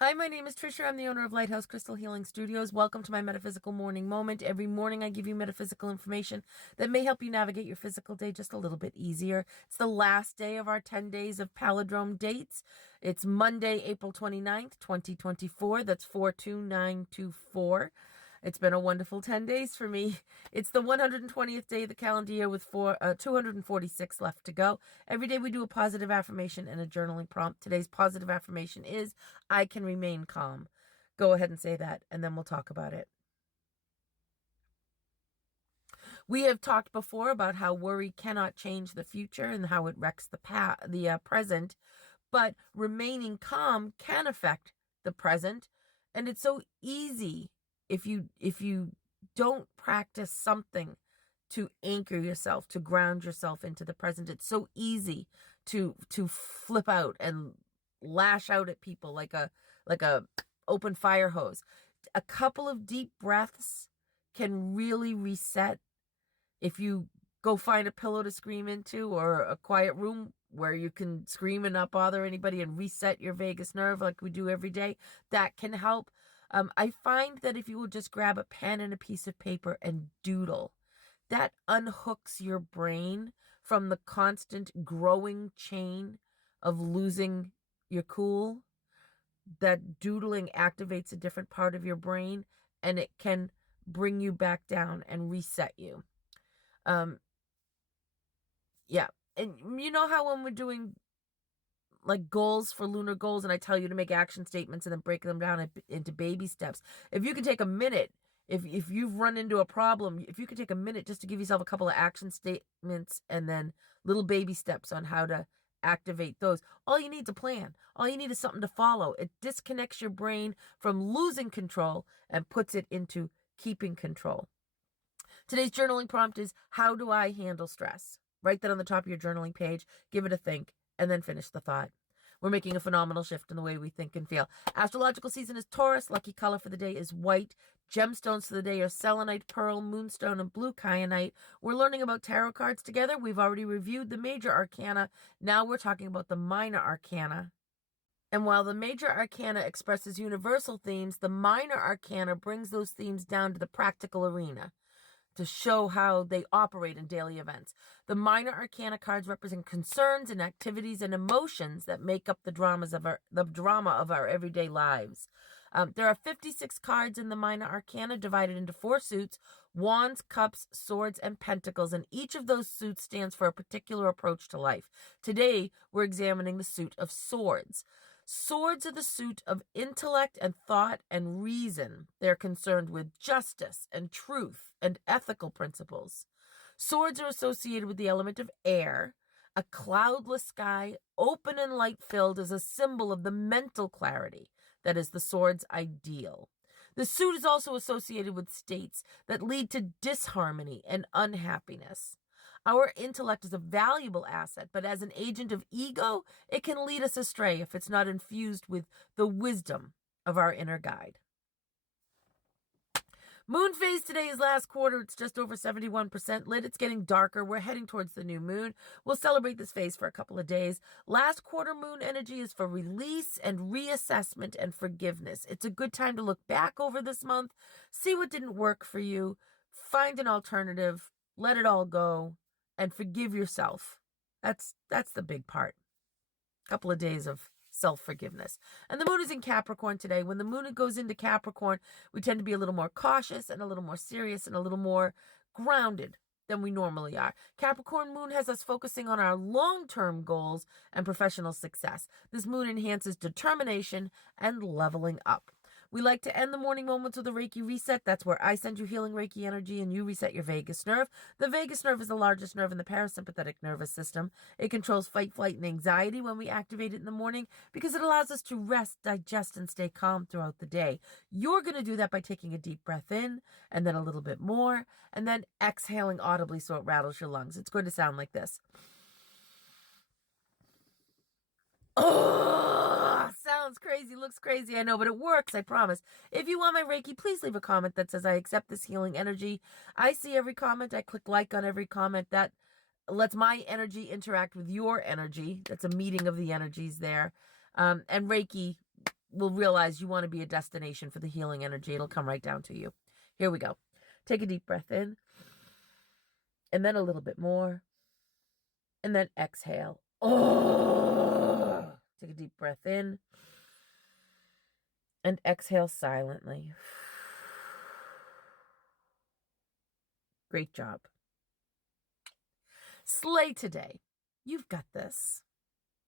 Hi, my name is Trisha. I'm the owner of Lighthouse Crystal Healing Studios. Welcome to my Metaphysical Morning Moment. Every morning I give you metaphysical information that may help you navigate your physical day just a little bit easier. It's the last day of our 10 days of palindrome dates. It's Monday, April 29th, 2024. That's 42924. It's been a wonderful 10 days for me. It's the 120th day of the calendar year with 246 left to go. Every day we do a positive affirmation and a journaling prompt. Today's positive affirmation is, I can remain calm. Go ahead and say that, and then we'll talk about it. We have talked before about how worry cannot change the future and how it wrecks the present, but remaining calm can affect the present, and it's so easy if you don't practice something to anchor yourself, to ground yourself into the present. It's so easy to flip out and lash out at people like a open fire hose. A couple of deep breaths can really reset. If you go find a pillow to scream into or a quiet room where you can scream and not bother anybody and reset your vagus nerve like we do every day, that can help. I find that if you will just grab a pen and a piece of paper and doodle, that unhooks your brain from the constant growing chain of losing your cool. That doodling activates a different part of your brain and it can bring you back down and reset you. Yeah. And you know how when we're doing like goals for lunar goals and I tell you to make action statements and then break them down into baby steps. If you can take a minute, if you've run into a problem, if you could take a minute just to give yourself a couple of action statements and then little baby steps on how to activate those. All you need is a plan. All you need is something to follow. It disconnects your brain from losing control and puts it into keeping control. Today's journaling prompt is, how do I handle stress? Write that on the top of your journaling page, give it a think, and then finish the thought. We're making a phenomenal shift in the way we think and feel. Astrological season is Taurus. Lucky color for the day is white. Gemstones for the day are selenite, pearl, moonstone, and blue kyanite. We're learning about tarot cards together. We've already reviewed the major arcana. Now we're talking about the minor arcana. And while the major arcana expresses universal themes, the minor arcana brings those themes down to the practical arena to show how they operate in daily events. The minor arcana cards represent concerns and activities and emotions that make up the drama of our everyday lives. There are 56 cards in the minor arcana divided into 4 suits: wands, cups, swords, and pentacles, and each of those suits stands for a particular approach to life. Today, we're examining the suit of swords. Swords are the suit of intellect and thought and reason. They're concerned with justice and truth and ethical principles. Swords are associated with the element of air. A cloudless sky, open and light-filled, is a symbol of the mental clarity that is the sword's ideal. The suit is also associated with states that lead to disharmony and unhappiness. Our intellect is a valuable asset, but as an agent of ego, it can lead us astray if it's not infused with the wisdom of our inner guide. Moon phase today is last quarter. It's just over 71% lit. It's getting darker. We're heading towards the new moon. We'll celebrate this phase for a couple of days. Last quarter moon energy is for release and reassessment and forgiveness. It's a good time to look back over this month, see what didn't work for you, find an alternative, let it all go, and forgive yourself. That's the big part. A couple of days of self-forgiveness. And the moon is in Capricorn today. When the moon goes into Capricorn, we tend to be a little more cautious and a little more serious and a little more grounded than we normally are. Capricorn moon has us focusing on our long-term goals and professional success. This moon enhances determination and leveling up. We like to end the morning moments with a Reiki reset. That's where I send you healing Reiki energy and you reset your vagus nerve. The vagus nerve is the largest nerve in the parasympathetic nervous system. It controls fight, flight, and anxiety when we activate it in the morning because it allows us to rest, digest, and stay calm throughout the day. You're going to do that by taking a deep breath in and then a little bit more and then exhaling audibly so it rattles your lungs. It's going to sound like this. Oh, sounds crazy, looks crazy, I know, but it works, I promise. If you want my Reiki, please leave a comment that says I accept this healing energy. I see every comment. I click like on every comment. That lets my energy interact with your energy. That's a meeting of the energies there. And Reiki will realize you want to be a destination for the healing energy. It'll come right down to you. Here we go. Take a deep breath in, and then a little bit more, and then exhale. Oh, take a deep breath in and exhale silently. Great job. Slay today. You've got this.